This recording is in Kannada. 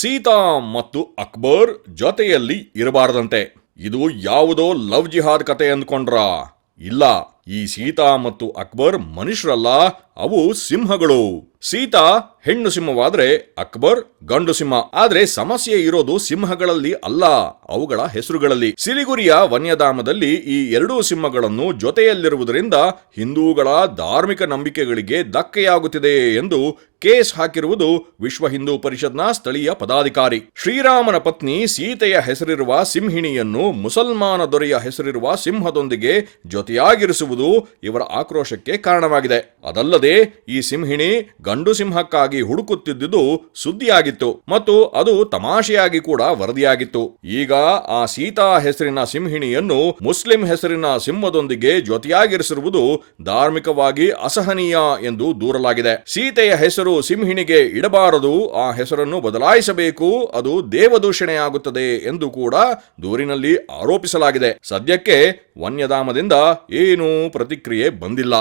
ಸೀತಾ ಮತ್ತು ಅಕ್ಬರ್ ಜೊತೆಯಲ್ಲಿ ಇರಬಾರದಂತೆ. ಇದು ಯಾವುದೋ ಲವ್ ಜಿಹಾದ್ ಕತೆ ಅಂದ್ಕೊಂಡ್ರ. ಇಲ್ಲ, ಈ ಸೀತಾ ಮತ್ತು ಅಕ್ಬರ್ ಮನುಷ್ಯರಲ್ಲ ಅವು ಸಿಂಹಗಳು. ಸೀತಾ ಹೆಣ್ಣು ಸಿಂಹವಾದ್ರೆ ಅಕ್ಬರ್, ಗಂಡು ಸಿಂಹ. ಆದ್ರೆ ಸಮಸ್ಯೆ ಇರೋದು ಸಿಂಹಗಳಲ್ಲಿ ಅಲ್ಲ, ಅವುಗಳ ಹೆಸರುಗಳಲ್ಲಿ. ಸಿಲಿಗುರಿಯ ವನ್ಯಧಾಮದಲ್ಲಿ ಈ ಎರಡೂ ಸಿಂಹಗಳನ್ನು ಜೊತೆಯಲ್ಲಿರುವುದರಿಂದ ಹಿಂದೂಗಳ ಧಾರ್ಮಿಕ ನಂಬಿಕೆಗಳಿಗೆ ಧಕ್ಕೆಯಾಗುತ್ತಿದೆ ಎಂದು ಕೇಸ್ ಹಾಕಿರುವುದು ವಿಶ್ವ ಹಿಂದೂ ಪರಿಷತ್ನ ಸ್ಥಳೀಯ ಪದಾಧಿಕಾರಿ. ಶ್ರೀರಾಮನ ಪತ್ನಿ ಸೀತೆಯ ಹೆಸರಿರುವ ಸಿಂಹಿಣಿಯನ್ನು ಮುಸಲ್ಮಾನ ದೊರೆಯ ಹೆಸರಿರುವ ಸಿಂಹದೊಂದಿಗೆ ಜೊತೆಯಾಗಿರಿಸುವುದು ಇವರ ಆಕ್ರೋಶಕ್ಕೆ ಕಾರಣವಾಗಿದೆ. ಅದಲ್ಲದೆ ಈ ಸಿಂಹಿಣಿ ಗಂಡು ಸಿಂಹಕ್ಕಾಗಿ ಹುಡುಕುತ್ತಿದ್ದುದು ಸುದ್ದಿಯಾಗಿತ್ತು ಮತ್ತು ಅದು ತಮಾಷೆಯಾಗಿ ಕೂಡ ವರದಿಯಾಗಿತ್ತು. ಈಗ ಆ ಸೀತಾ ಹೆಸರಿನ ಸಿಂಹಿಣಿಯನ್ನು ಮುಸ್ಲಿಂ ಹೆಸರಿನ ಸಿಂಹದೊಂದಿಗೆ ಜೊತೆಯಾಗಿರಿಸಿರುವುದು ಧಾರ್ಮಿಕವಾಗಿ ಅಸಹನೀಯ ಎಂದು ದೂರಲಾಗಿದೆ. ಸೀತೆಯ ಹೆಸರು ಸಿಂಹಿಣಿಗೆ ಇಡಬಾರದು, ಆ ಹೆಸರನ್ನು ಬದಲಾಯಿಸಬೇಕು, ಅದು ದೇವದೂಷಣೆಯಾಗುತ್ತದೆ ಎಂದು ಕೂಡ ದೂರಿನಲ್ಲಿ ಆರೋಪಿಸಲಾಗಿದೆ. ಸದ್ಯಕ್ಕೆ ವನ್ಯಧಾಮದಿಂದ ಏನೂ ಪ್ರತಿಕ್ರಿಯೆ ಬಂದಿಲ್ಲ.